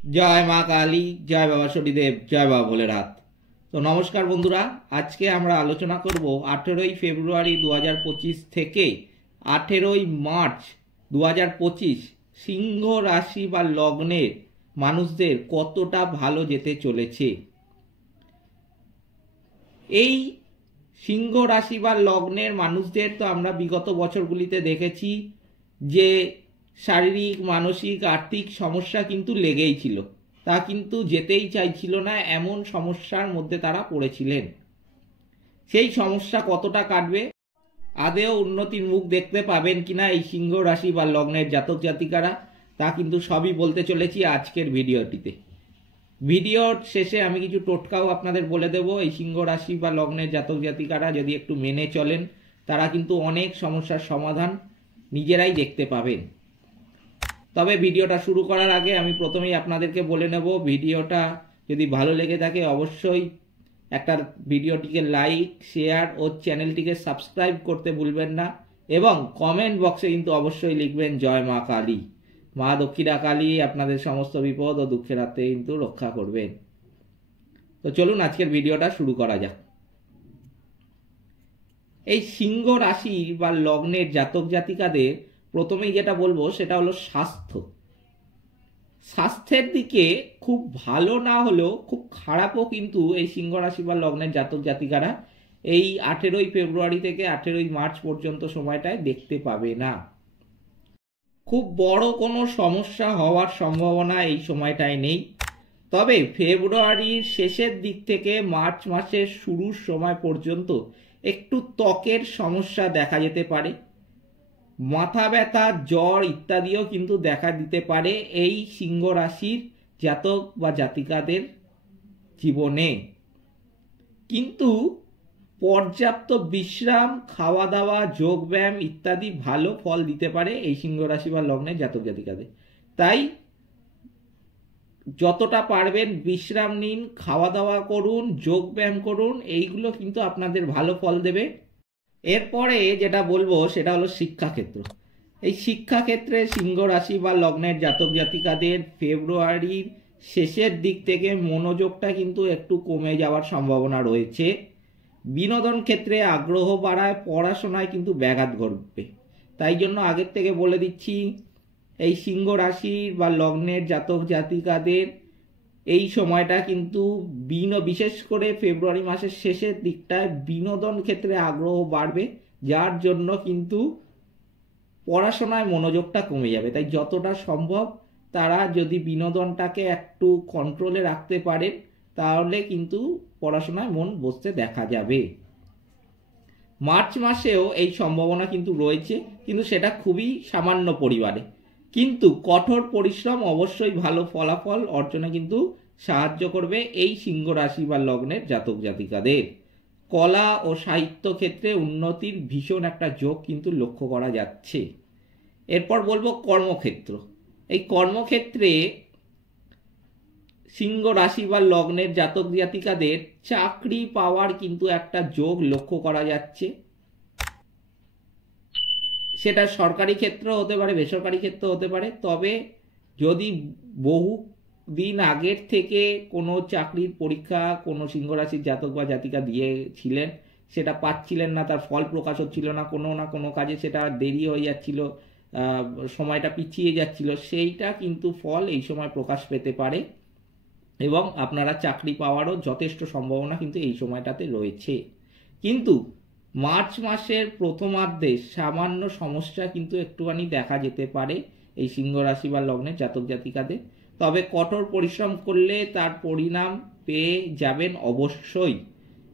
জয় মা কালী, জয় বাবা শনিদেব, জয় বাবা ভোলেনাথ। তো নমস্কার বন্ধুরা, আজকে আমরা আলোচনা করব 18ই ফেব্রুয়ারি 2025 থেকে 18ই মার্চ 2025 সিংহ রাশি বা লগ্নের মানুষদের কতটা ভালো যেতে চলেছে। এই সিংহ রাশি বা লগ্নের মানুষদের তো আমরা বিগত বছরগুলিতে দেখেছি যে শারীরিক, মানসিক, আর্থিক সমস্যা কিন্তু লেগেই ছিল, তা কিন্তু যেতেই চাইছিল না, এমন সমস্যার মধ্যে তারা পড়েছিলেন। সেই সমস্যা কতটা কাটবে, আদেও উন্নতির মুখ দেখতে পাবেন কিনা এই সিংহ রাশি বা লগ্নের জাতক জাতিকারা, তা কিন্তু সবই বলতে চলেছি আজকের ভিডিওটিতে। ভিডিওর শেষে আমি কিছু টোটকাও আপনাদের বলে দেব। এই সিংহ রাশি বা লগ্নের জাতক জাতিকারা যদি একটু মেনে চলেন, তারা কিন্তু অনেক সমস্যার সমাধান নিজেরাই দেখতে পাবেন। তবে ভিডিওটা শুরু করার আগে আমি প্রথমেই আপনাদেরকে বলে নেব, ভিডিওটা যদি ভালো লেগে থাকে অবশ্যই একটা ভিডিওটিকে লাইক, শেয়ার ও চ্যানেলটিকে সাবস্ক্রাইব করতে ভুলবেন না, এবং কমেন্ট বক্সে কিন্তু অবশ্যই লিখবেন জয় মা কালী। মা দক্ষিণা কালী আপনাদের সমস্ত বিপদ ও দুঃখের হাত থেকে কিন্তু রক্ষা করবেন। তো চলুন আজকের ভিডিওটা শুরু করা যাক। এই সিংহ রাশি বা লগ্নের জাতক জাতিকাদের প্রথমেই যেটা বলবো সেটা হলো স্বাস্থ্য। স্বাস্থ্যের দিকে খুব ভালো না হলেও খুব খারাপও কিন্তু এই সিংহ রাশি বা লগ্নের জাতক জাতিকারা এই 18ই ফেব্রুয়ারি থেকে 18ই মার্চ পর্যন্ত সময়টায় দেখতে পাবে না। খুব বড় কোনো সমস্যা হওয়ার সম্ভাবনা এই সময়টায় নেই। তবে ফেব্রুয়ারির শেষের দিক থেকে মার্চ মাসের শুরুর সময় পর্যন্ত একটু ত্বকের সমস্যা দেখা যেতে পারে, মাথা ব্যথা, জ্বর ইত্যাদিও কিন্তু দেখা দিতে পারে এই সিংহ রাশির জাতক বা জাতিকাদের জীবনে। কিন্তু পর্যাপ্ত বিশ্রাম, খাওয়া দাওয়া, যোগব্যায়াম ইত্যাদি ভালো ফল দিতে পারে এই সিংহ রাশি বা লগ্নের জাতক জাতিকাদের। তাই যতটা পারবেন বিশ্রাম নিন, খাওয়া দাওয়া করুন, যোগব্যায়াম করুন, এইগুলো কিন্তু আপনাদের ভালো ফল দেবে। এরপরে যেটা বলবো সেটা হলো শিক্ষাক্ষেত্র। এই শিক্ষাক্ষেত্রে সিংহ রাশি বা লগ্নের জাতক জাতিকাদের ফেব্রুয়ারির শেষের দিক থেকে মনোযোগটা কিন্তু একটু কমে যাওয়ার সম্ভাবনা রয়েছে। বিনোদন ক্ষেত্রে আগ্রহ বাড়ায়, পড়াশোনায় কিন্তু ব্যাঘাত ঘটবে। তাই জন্য আগের থেকে বলে দিচ্ছি, এই সিংহ রাশি বা লগ্নের জাতক জাতিকাদের এই সময়টা কিন্তু বিশেষ করে ফেব্রুয়ারি মাসের শেষের দিকটায় বিনোদন ক্ষেত্রে আগ্রহ বাড়বে, যার জন্য কিন্তু পড়াশোনায় মনোযোগটা কমে যাবে। তাই যতটা সম্ভব তারা যদি বিনোদনটাকে একটু কন্ট্রোলে রাখতে পারেন, তাহলে কিন্তু পড়াশোনায় মন বসতে দেখা যাবে। মার্চ মাসেও এই সম্ভাবনা কিন্তু রয়েছে, কিন্তু সেটা খুবই সামান্য পরিমাণে। কিন্তু কঠোর পরিশ্রম অবশ্যই ভালো ফলাফল অর্জনে কিন্তু সাহায্য করবে এই সিংহ রাশি বা লগ্নের জাতক জাতিকাদের। কলা ও সাহিত্য ক্ষেত্রে উন্নতির ভীষণ একটা যোগ কিন্তু লক্ষ্য করা যাচ্ছে। এরপর বলবো কর্মক্ষেত্র। এই কর্মক্ষেত্রে সিংহ রাশি বা লগ্নের জাতক জাতিকাদের চাকরি পাওয়ার কিন্তু একটা যোগ লক্ষ্য করা যাচ্ছে। সেটা সরকারি ক্ষেত্র হতে পারে, বেসরকারি ক্ষেত্র হতে পারে। তবে যদি বহু দিন আগের থেকে কোনো চাকরির পরীক্ষা কোনো সিংহ রাশির জাতক বা জাতিকা দিয়েছিলেন, সেটা পাচ্ছিলেন না, তার ফল প্রকাশ হচ্ছিল না, কোনো না কোনো কাজে সেটা দেরি হয়ে যাচ্ছিল, সময়টা পিছিয়ে যাচ্ছিল, সেইটা কিন্তু ফল এই সময় প্রকাশ পেতে পারে, এবং আপনারা চাকরি পাওয়ারও যথেষ্ট সম্ভাবনা কিন্তু এই সময়টাতে রয়েছে। কিন্তু মার্চ মাসের প্রথমার্ধে সামান্য সমস্যা কিন্তু একটুখানি দেখা যেতে পারে এই সিংহ রাশি বা লগ্নের জাতক জাতিকাদের। তবে কঠোর পরিশ্রম করলে তার পরিণাম পেয়ে যাবেন অবশ্যই।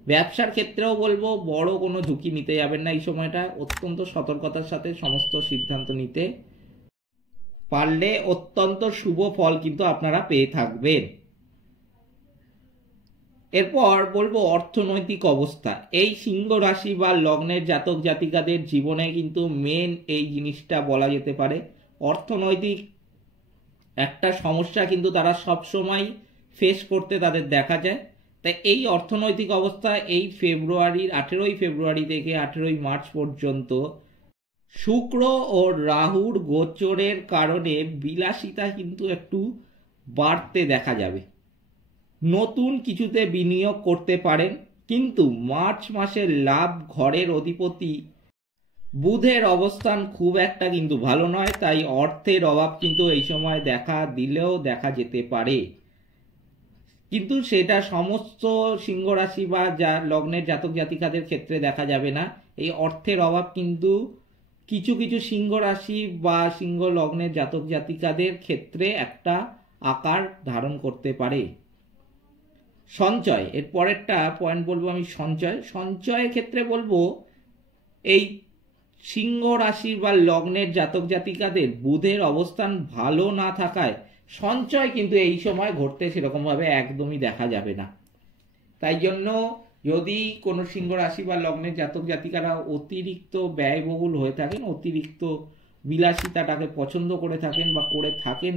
ব্যবসার ক্ষেত্রেও বলবো, বড় কোনো ঝুঁকি নিতে যাবেন না এই সময়টা, অত্যন্ত সতর্কতার সাথে সমস্ত সিদ্ধান্ত নিতে পারলে অত্যন্ত শুভ ফল কিন্তু আপনারা পেয়ে থাকবেন। এরপর বলবো অর্থনৈতিক অবস্থা। এই সিংহ রাশি বা লগ্নের জাতক জাতিকাদের জীবনে কিন্তু মেন এই জিনিসটা বলা যেতে পারে, অর্থনৈতিক একটা সমস্যা কিন্তু তারা সবসময় ফেস করতে তাদের দেখা যায়। তাই এই অর্থনৈতিক অবস্থা এই ফেব্রুয়ারির 18ই ফেব্রুয়ারি থেকে 18ই মার্চ পর্যন্ত শুক্র ও রাহুর গোচরের কারণে বিলাসিতা কিন্তু একটু বাড়তে দেখা যাবে। নতুন কিছুতে বিনিয়োগ করতে পারেন, কিন্তু মার্চ মাসের লাভ ঘরের অধিপতি বুধের অবস্থান খুব একটা কিন্তু ভালো নয়, তাই অর্থের অভাব কিন্তু এই সময় দেখা দিলেও দেখা যেতে পারে। কিন্তু সেটা সমস্ত সিংহ রাশি বা লগ্নের জাতক জাতিকাদের ক্ষেত্রে দেখা যাবে না। এই অর্থের অভাব কিন্তু কিছু কিছু সিংহ রাশি বা সিংহ লগ্নের জাতক জাতিকাদের ক্ষেত্রে একটা আকার ধারণ করতে পারে। সঞ্চয়, এর পরেরটা পয়েন্ট বলবো আমি সঞ্চয়ের ক্ষেত্রে বলবো এই সিংহ রাশি বা লগ্নের জাতক জাতিকাদের বুধের অবস্থান ভালো না থাকায় সঞ্চয় কিন্তু এই সময় ঘটতে সেরকমভাবে একদমই দেখা যাবে না। তাই জন্য যদি কোনো সিংহ রাশি বা লগ্নের জাতক জাতিকারা অতিরিক্ত ব্যয়বহুল হয়ে থাকেন, অতিরিক্ত বিলাসিতাটাকে পছন্দ করে থাকেন বা করে থাকেন,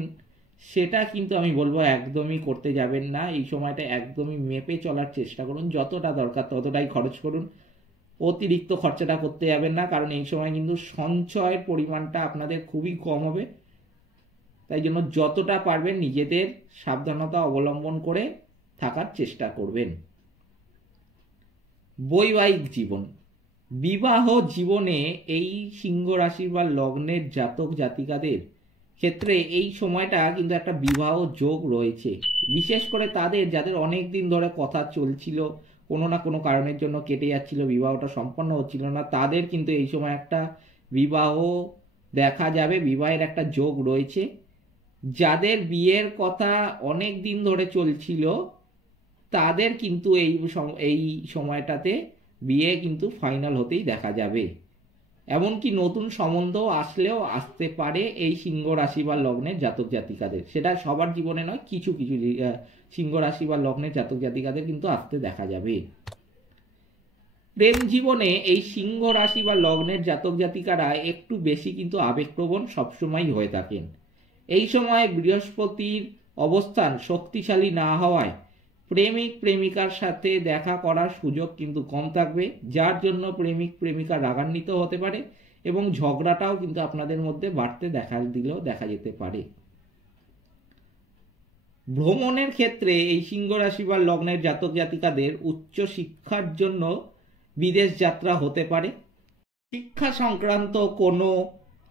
সেটা কিন্তু আমি বলবো একদমই করতে যাবেন না। এই সময়টা একদমই মেপে চলার চেষ্টা করুন, যতটা দরকার ততটাই খরচ করুন, অতিরিক্ত খরচাটা করতে যাবেন না, কারণ এই সময় কিন্তু সঞ্চয়ের পরিমাণটা আপনাদের খুবই কম হবে। তাই জন্য যতটা পারবেন নিজেদের সাবধানতা অবলম্বন করে থাকার চেষ্টা করবেন। বৈবাহিক জীবন, বিবাহ জীবনে এই সিংহ রাশি বা লগ্নের জাতক জাতিকাদের ক্ষেত্রে এই সময়টা কিন্তু একটা বিবাহ যোগ রয়েছে। বিশেষ করে তাদের যাদের অনেক দিন ধরে কথা চলছিল, কোনো না কোনো কারণের জন্য কেটে যাচ্ছিল, বিবাহটা সম্পন্ন হচ্ছিল না, তাদের কিন্তু এই সময় একটা বিবাহ দেখা যাবে, বিবাহের একটা যোগ রয়েছে। যাদের বিয়ের কথা অনেক দিন ধরে চলছিল তাদের কিন্তু এই সময়টাতে বিয়ে কিন্তু ফাইনাল হতেই দেখা যাবে। এমনকি নতুন সম্বন্ধ আসলেও আসতে পারে এই সিংহ রাশি বা লগ্নের জাতক জাতিকাদের। সেটা সবার জীবনে নয়, কিছু কিছু সিংহ রাশি বা লগ্নের জাতক জাতিকাদের কিন্তু আসতে দেখা যাবে। প্রেম জীবনে এই সিংহ রাশি বা লগ্নের জাতক জাতিকারা একটু বেশি কিন্তু আবেগপ্রবণ সবসময় হয়ে থাকেন। এই সময় বৃহস্পতির অবস্থান শক্তিশালী না হওয়ায় প্রেমিক প্রেমিকার সাথে দেখা করার সুযোগ কিন্তু কম থাকবে, যার জন্য প্রেমিক প্রেমিকা রাগান্বিত হতে পারে এবং ঝগড়াটাও কিন্তু আপনাদের মধ্যে বাড়তে দেখা যেতে পারে। ভ্রমণের ক্ষেত্রে এই সিংহ রাশি বা লগ্নের জাতক জাতিকাদের উচ্চ শিক্ষার জন্য বিদেশ যাত্রা হতে পারে। শিক্ষা সংক্রান্ত কোনো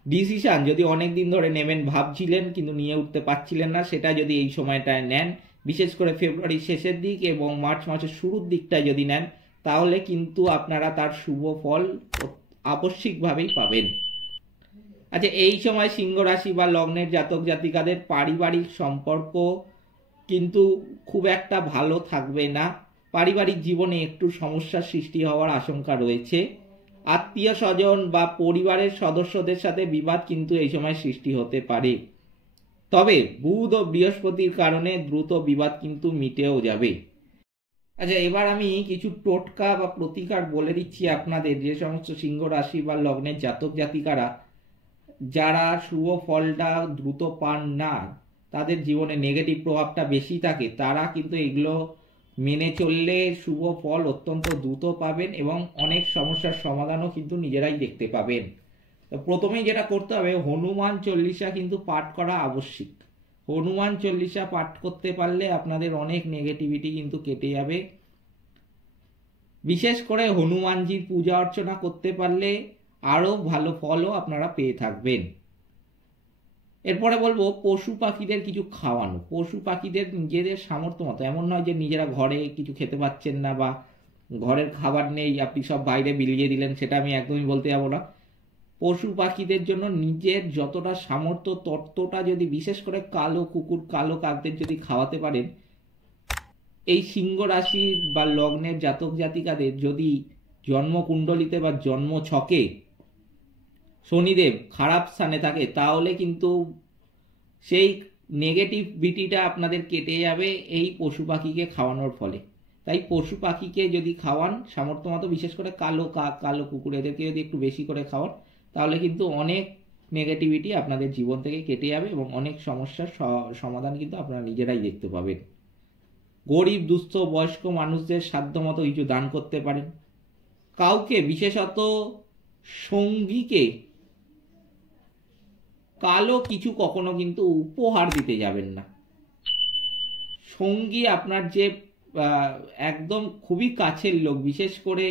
ডিসিশন যদি অনেক দিন ধরে নেবেন ভাবছিলেন কিন্তু নিয়ে উঠতে পারছিলেন না, সেটা যদি এই সময়টায় নেন, বিশেষ করে ফেব্রুয়ারির শেষের দিক এবং মার্চ মাসের শুরুর দিকটায় যদি নেন, তাহলে কিন্তু আপনারা তার শুভ ফল আবশ্যিকভাবেই পাবেন। আচ্ছা, এই সময় সিংহ রাশি বা লগ্নের জাতক জাতিকাদের পারিবারিক সম্পর্ক কিন্তু খুব একটা ভালো থাকবে না। পারিবারিক জীবনে একটু সমস্যার সৃষ্টি হওয়ার আশঙ্কা রয়েছে। আত্মীয় স্বজন বা পরিবারের সদস্যদের সাথে বিবাদ কিন্তু এই সময় সৃষ্টি হতে পারে। তবে বুধ ও বৃহস্পতির কারণে দ্রুত বিবাদ কিন্তু মিটেও যাবে। আচ্ছা, এবার আমি কিছু টোটকা বা প্রতিকার বলে দিচ্ছি আপনাদের, যে সমস্ত সিংহ রাশি বা লগ্নের জাতক জাতিকারা যারা শুভ ফলটা দ্রুত পান না, তাদের জীবনে নেগেটিভ প্রভাবটা বেশি থাকে, তারা কিন্তু এগুলো মেনে চললে শুভ ফল অত্যন্ত দ্রুত পাবেন এবং অনেক সমস্যার সমাধানও কিন্তু নিজেরাই দেখতে পাবেন। প্রথমেই যেটা করতে হবে, হনুমান চল্লিশা কিন্তু পাঠ করা আবশ্যিক। হনুমান চল্লিশা পাঠ করতে পারলে আপনাদের অনেক নেগেটিভিটি কিন্তু কেটে যাবে। বিশেষ করে হনুমানজির পূজা অর্চনা করতে পারলে আরো ভালো ফলও আপনারা পেয়ে থাকবেন। এরপরে বলবো পশু পাখিদের কিছু খাওয়ানো। পশু পাখিদের নিজেদের সামর্থ্য মতো, এমন নয় যে নিজেরা ঘরে কিছু খেতে পাচ্ছেন না বা ঘরের খাবার নেই আপনি সব বাইরে বিলিয়ে দিলেন, সেটা আমি একদমই বলতে যাবো না। পশু পাখিদের জন্য নিজের যতটা সামর্থ্য ততটা যদি, বিশেষ করে কালো কুকুর কালো কাকদের যদি খাওয়াতে পারেন, এই সিংহ রাশি বা লগ্নের জাতক জাতিকাদের যদি জন্মকুণ্ডলিতে বা জন্ম ছকে শনিদেব খারাপ স্থানে থাকে, তাহলে কিন্তু সেই নেগেটিভিটিটা আপনাদের কেটে যাবে এই পশু পাখিকে খাওয়ানোর ফলে। তাই পশু পাখিকে যদি খাওয়ান সামর্থ্য মতো, বিশেষ করে কালো কাক কালো কুকুর এদেরকে যদি একটু বেশি করে খাওয়ান, তাহলে কিন্তু অনেক নেগেটিভিটি আপনাদের জীবন থেকে কেটে যাবে এবং অনেক সমস্যার সমাধান কিন্তু আপনারা নিজেরাই দেখতে পাবেন। গরিব দুস্থ বয়স্ক মানুষদের সাধ্যমতো কিছু দান করতে পারেন। কাউকে, বিশেষত সঙ্গীকে কালো কিছু কখনো কিন্তু উপহার দিতে যাবেন না। সঙ্গী আপনার যে একদম খুবই কাছের লোক, বিশেষ করে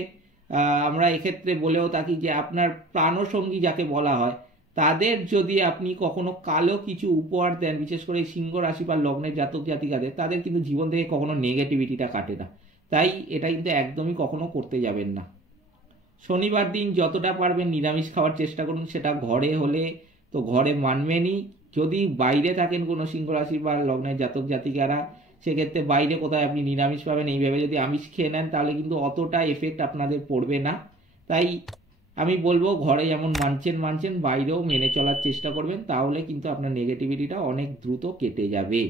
আমরা এক্ষেত্রে বলেও থাকি যে আপনার প্রাণসঙ্গী যাকে বলা হয়, তাদের যদি আপনি কখনো কালো কিছু উপহার দেন, বিশেষ করে সিংহ রাশি বা লগ্নের জাতক জাতিকাদের, তাদের কিন্তু জীবন থেকে কখনো নেগেটিভিটিটা কাটে না। তাই এটা কিন্তু একদমই কখনো করতে যাবেন না। শনিবার দিন যতটা পারবেন নিরামিষ খাওয়ার চেষ্টা করুন, সেটা ঘরে হলে তো ঘরে মানবেনই, যদি বাইরে থাকেন কোনো সিংহ রাশি বা লগ্নের জাতক জাতিকারা, সেক্ষেত্রে বাইরে কোথায় আপনি নিরামিষ পাবেন এইভাবে যদি আমিষ খেয়ে নেন তাহলে কিন্তু অতটা এফেক্ট আপনাদের পড়বে না। তাই আমি বলবো ঘরে যেমন মানছেন বাইরেও মেনে চলার চেষ্টা করবেন, তাহলে কিন্তু আপনার নেগেটিভিটিটা অনেক দ্রুত কেটে যাবে।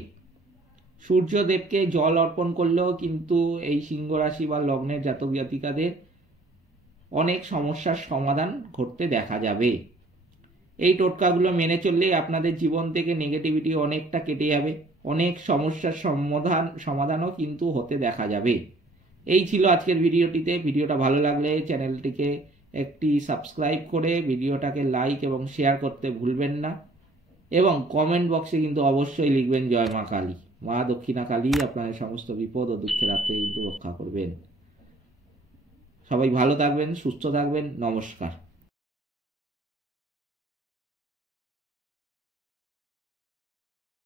সূর্যদেবকে জল অর্পণ করলেও কিন্তু এই সিংহ রাশি বা লগ্নের জাতক জাতিকাদের অনেক সমস্যার সমাধান ঘটতে দেখা যাবে। এই টোটকাগুলো মেনে চললেই আপনাদের জীবন থেকে নেগেটিভিটি অনেকটা কেটে যাবে, অনেক সমস্যার সমাধানও কিন্তু হতে দেখা যাবে। এই ছিল আজকের ভিডিওটিতে। ভিডিওটা ভালো লাগলে চ্যানেলটিকে একটি সাবস্ক্রাইব করে ভিডিওটাকে লাইক এবং শেয়ার করতে ভুলবেন না, এবং কমেন্ট বক্সে কিন্তু অবশ্যই লিখবেন জয় মা কালী। মা দক্ষিণা কালী আপনাদের সমস্ত বিপদ ও দুঃখের হাত থেকে কিন্তু রক্ষা করবেন। সবাই ভালো থাকবেন, সুস্থ থাকবেন। নমস্কার।